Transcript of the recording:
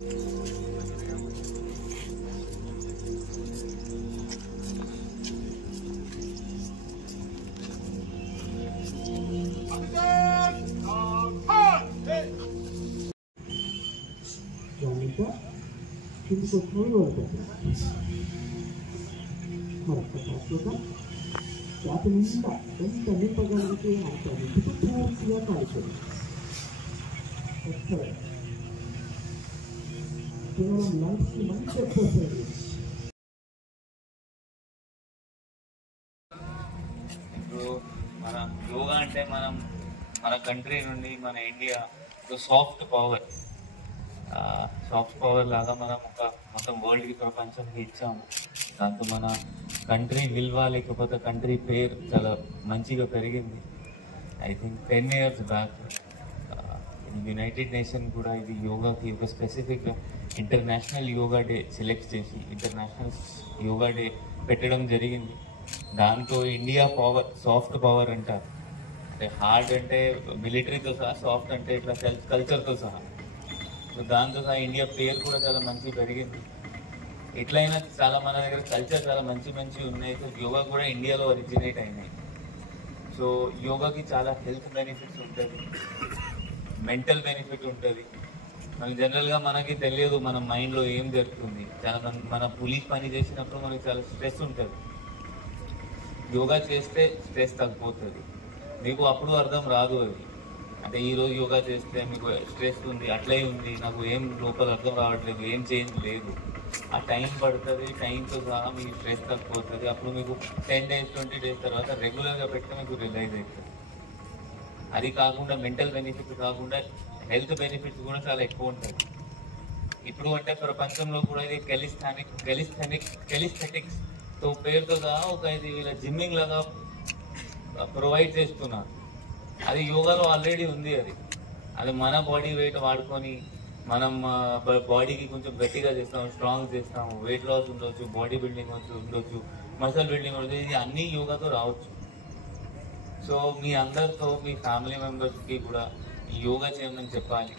జాతి నిండా ఎంత నింపగలిగితే అంత నింపుతూ పూర్తిగా కాల్చదు. కేవలం లంగ్స్కి మంచి ఎక్సర్సైజ్. ఇప్పుడు మన యోగా అంటే మన కంట్రీ నుండి మన ఇండియా ఒక సాఫ్ట్ పవర్ లాగా మనం మొత్తం వరల్డ్కి ప్రపంచానికి ఇచ్చాము. దాంతో మన కంట్రీ విలువ లేకపోతే కంట్రీ పేరు చాలా మంచిగా పెరిగింది. I think 10 years back United nation కూడా ఇది యోగాకి ఒక specific international yoga day select చేసి ఇంటర్నేషనల్ యోగా డే పెట్టడం జరిగింది. దాంతో ఇండియా పవర్, సాఫ్ట్ పవర్ అంటారు. అంటే హార్డ్ అంటే మిలిటరీతో సహా, సాఫ్ట్ అంటే ఇట్లా కల్చర్తో సహా. సో దాంతో సహా ఇండియా పేరు కూడా చాలా మంచి పెరిగింది. ఎట్లయినా చాలా మన దగ్గర కల్చర్ చాలా మంచి ఉన్నాయి. సో యోగా కూడా ఇండియాలో ఒరిజినేట్ అయినాయి. సో యోగాకి చాలా హెల్త్ బెనిఫిట్స్ ఉంటుంది, మెంటల్ బెనిఫిట్ ఉంటుంది. మనకి జనరల్గా మనకి తెలియదు మన మైండ్లో ఏం జరుగుతుంది. చాలా మన పోలీస్ పని చేసినప్పుడు మనకి చాలా స్ట్రెస్ ఉంటుంది. యోగా చేస్తే స్ట్రెస్ తగ్గిపోతుంది. మీకు అప్పుడు అర్థం రాదు అది. అంటే ఈరోజు యోగా చేస్తే మీకు స్ట్రెస్ ఉంది, అట్లే ఉంది, నాకు ఏం లోపల అర్థం రావట్లేదు, ఏం చేంజ్ లేదు. ఆ టైం పడుతుంది. టైంతో సహా మీకు స్ట్రెస్ తగ్గిపోతుంది. అప్పుడు మీకు 10 days 20 days తర్వాత రెగ్యులర్గా పెడితే మీకు రిలైజ్ అవుతుంది. అది కాకుండా మెంటల్ బెనిఫిట్స్ కాకుండా హెల్త్ బెనిఫిట్స్ కూడా చాలా ఎక్కువ ఉంటాయి. ఇప్పుడు అంటే ప్రపంచంలో కూడా ఇది కెలిస్థెటిక్స్ తో పేరుతో సహా ఒక ఇది వీళ్ళ జిమ్మింగ్ లాగా ప్రొవైడ్ చేస్తున్నారు. అది యోగాలో ఆల్రెడీ ఉంది. అది మన బాడీ వెయిట్ వాడుకొని మనం బాడీకి కొంచెం గట్టిగా చేస్తాము, స్ట్రాంగ్ చేస్తాము, వెయిట్ లాస్ ఉండొచ్చు, బాడీ బిల్డింగ్ ఉండొచ్చు, మసిల్ బిల్డింగ్ ఉండొచ్చు. ఇది అన్ని యోగాతో రావచ్చు. సో మీ అందరితో, మీ ఫ్యామిలీ మెంబర్స్కి కూడా యోగా చేయమని చెప్పాలి.